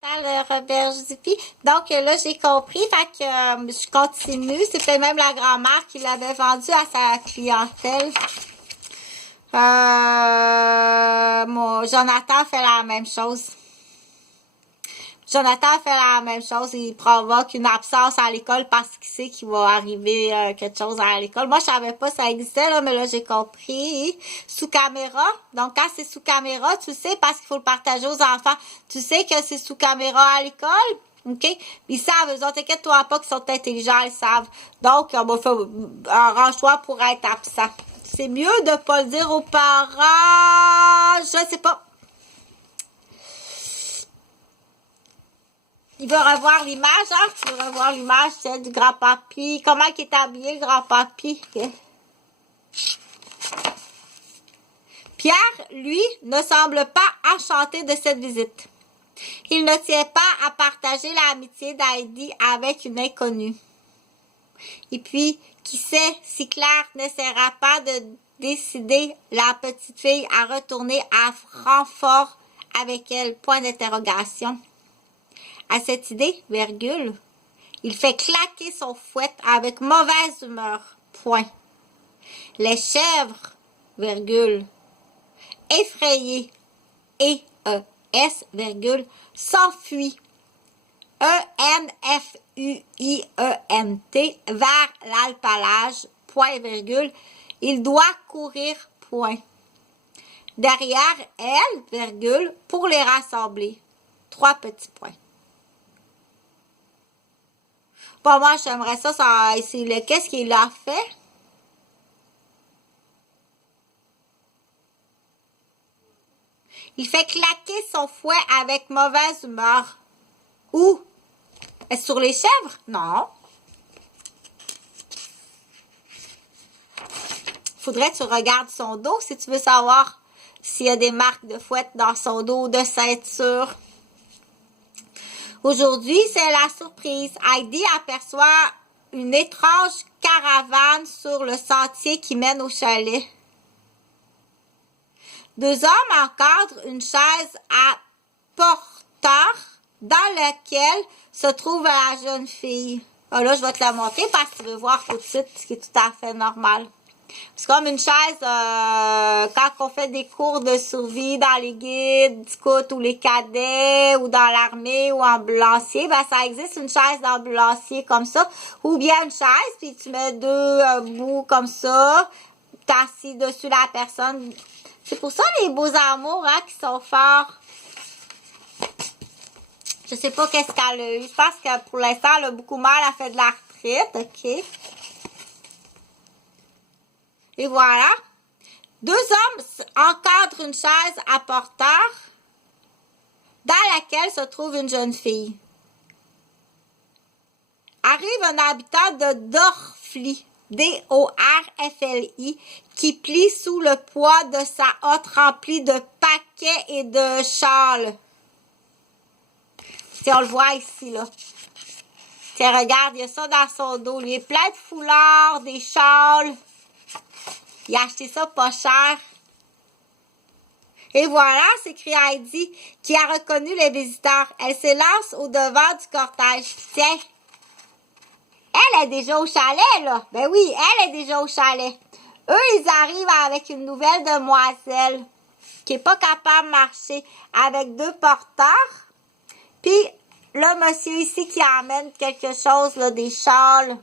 Le Robert Juppy. Donc là, j'ai compris, fait que je continue. C'était même la grand-mère qui l'avait vendu à sa clientèle. Jonathan fait la même chose. Jonathan fait la même chose. Il provoque une absence à l'école parce qu'il sait qu'il va arriver quelque chose à l'école. Moi, je savais pas ça existait, là, mais là, j'ai compris. Sous caméra. Donc, quand c'est sous caméra, tu sais, parce qu'il faut le partager aux enfants. Tu sais que c'est sous caméra à l'école. OK? Ils savent, eux autres, t'inquiète-toi pas qu'ils sont intelligents, ils savent. Donc, arrange-toi pour être absent. C'est mieux de pas le dire aux parents. Je sais pas. Il veut revoir l'image, hein? Tu veux revoir l'image, celle du grand-papy. Comment il est habillé, le grand-papy? Pierre, lui, ne semble pas enchanté de cette visite. Il ne tient pas à partager l'amitié d'Heidi avec une inconnue. Et puis, qui sait si Claire n'essaiera pas de décider la petite fille à retourner à Francfort avec elle? Point d'interrogation. À cette idée, virgule, il fait claquer son fouet avec mauvaise humeur. Point. Les chèvres, virgule, effrayées, E-E-S, virgule, s'enfuient, E-N-F-U-I-E-N-T, vers l'alpalage, point, virgule, il doit courir, point. Derrière elle, virgule, pour les rassembler. 3 petits points. Bon, moi, j'aimerais ça, qu'est-ce qu'il a fait? Il fait claquer son fouet avec mauvaise humeur. Où? Est-ce sur les chèvres? Non. Faudrait que tu regardes son dos si tu veux savoir s'il y a des marques de fouet dans son dos, de ceinture. Aujourd'hui, c'est la surprise. Heidi aperçoit une étrange caravane sur le sentier qui mène au chalet. 2 hommes encadrent une chaise à porteur dans laquelle se trouve la jeune fille. Ah, là, je vais te la montrer parce que tu veux voir tout de suite ce qui est tout à fait normal. C'est comme une chaise quand on fait des cours de survie dans les guides, scouts ou les cadets ou dans l'armée ou ambulancier. Ben, ça existe une chaise d'ambulancier comme ça. Ou bien une chaise, puis tu mets 2 bouts comme ça. T'es assis dessus la personne. C'est pour ça les beaux amours hein, qui sont forts. Je sais pas qu'est-ce qu'elle a eu. Je pense que pour l'instant, elle a beaucoup mal. Elle fait de la retraite. OK. Et voilà. 2 hommes encadrent une chaise à porteur dans laquelle se trouve une jeune fille. Arrive un habitant de Dorfli, D-O-R-F-L-I, qui plie sous le poids de sa hotte remplie de paquets et de châles. Si on le voit ici, là. Tiens, regarde, il y a ça dans son dos. Il y a plein de foulards, des châles. Il a acheté ça pas cher. Et voilà, s'écrie Heidi, qui a reconnu les visiteurs. Elle s'élance au devant du cortège. Tiens, elle est déjà au chalet, là. Ben oui, elle est déjà au chalet. Eux, ils arrivent avec une nouvelle demoiselle qui est pas capable de marcher avec 2 porteurs. Puis, le monsieur ici qui amène quelque chose, là, des châles.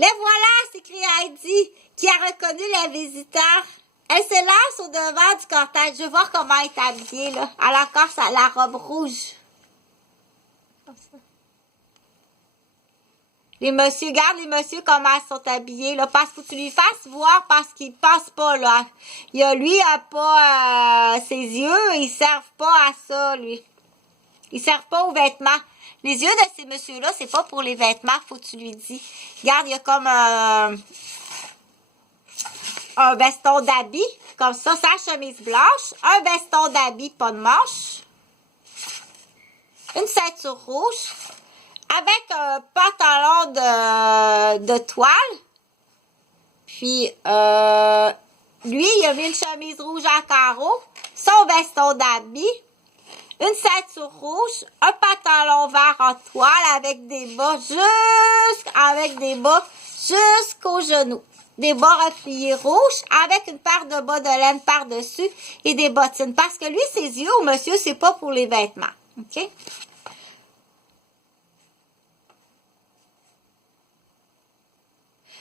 Les voilà, s'écrie Heidi, qui a reconnu les visiteurs. Elle se lance au devant du cortège. Je veux voir comment elle est habillée, là. Elle a encore la robe rouge. Comme ça. Les messieurs, regarde les messieurs comment ils sont habillés, là. Parce que tu lui fasses voir parce qu'il passe pas, là. Lui, il a pas ses yeux, ils servent pas à ça, lui. Ils servent pas aux vêtements. Les yeux de ces messieurs-là, c'est pas pour les vêtements, faut que tu lui dis. Regarde, il y a comme un veston d'habit, comme ça, sa chemise blanche, un veston d'habit, pas de manche, une ceinture rouge, avec un pantalon de toile, puis lui, il a mis une chemise rouge à carreaux, son veston d'habit, une ceinture rouge, un pantalon vert en toile avec des bas jusqu'aux genoux. Des bas repliés rouges avec une paire de bas de laine par-dessus et des bottines. Parce que lui, ses yeux, au monsieur, c'est pas pour les vêtements. OK?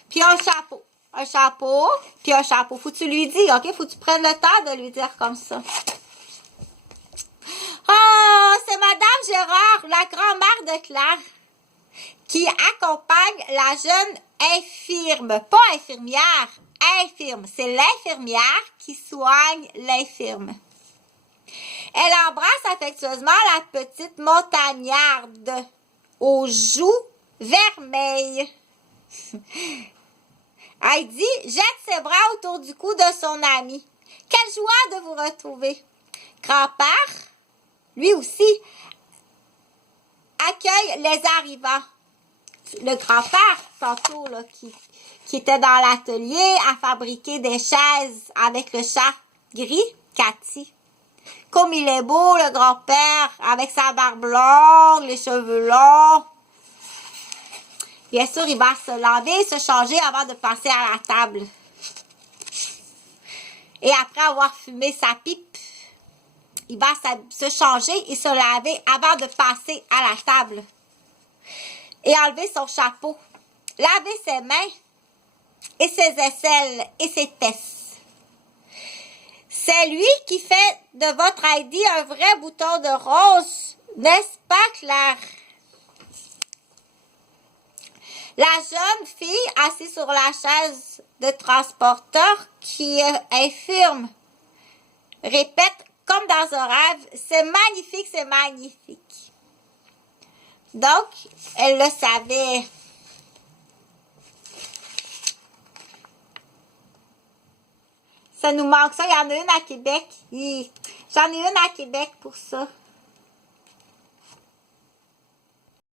Puis un chapeau. Un chapeau, puis un chapeau. Faut que tu lui dis, OK? Faut que tu prennes le temps de lui dire comme ça. Oh, c'est Madame Gérard, la grand-mère de Claire, qui accompagne la jeune infirme. Pas infirmière, infirme. C'est l'infirmière qui soigne l'infirme. Elle embrasse affectueusement la petite montagnarde aux joues vermeilles. Elle dit, jette ses bras autour du cou de son ami. Quelle joie de vous retrouver. Grand-père, lui aussi, accueille les arrivants. Le grand-père, tantôt, là, qui était dans l'atelier à fabriquer des chaises avec le chat gris, Cathy. Comme il est beau, le grand-père, avec sa barbe longue, les cheveux longs. Bien sûr, il va se laver, se changer avant de passer à la table. Et après avoir fumé sa pipe, il va se changer et se laver avant de passer à la table. Et enlever son chapeau. Laver ses mains et ses aisselles et ses fesses. C'est lui qui fait de votre Heidi un vrai bouton de rose, n'est-ce pas, Claire? La jeune fille assise sur la chaise de transporteur qui est infirme répète comme dans un rêve, c'est magnifique, c'est magnifique. Donc, elle le savait. Ça nous manque ça. Il y en a une à Québec. J'en ai une à Québec pour ça.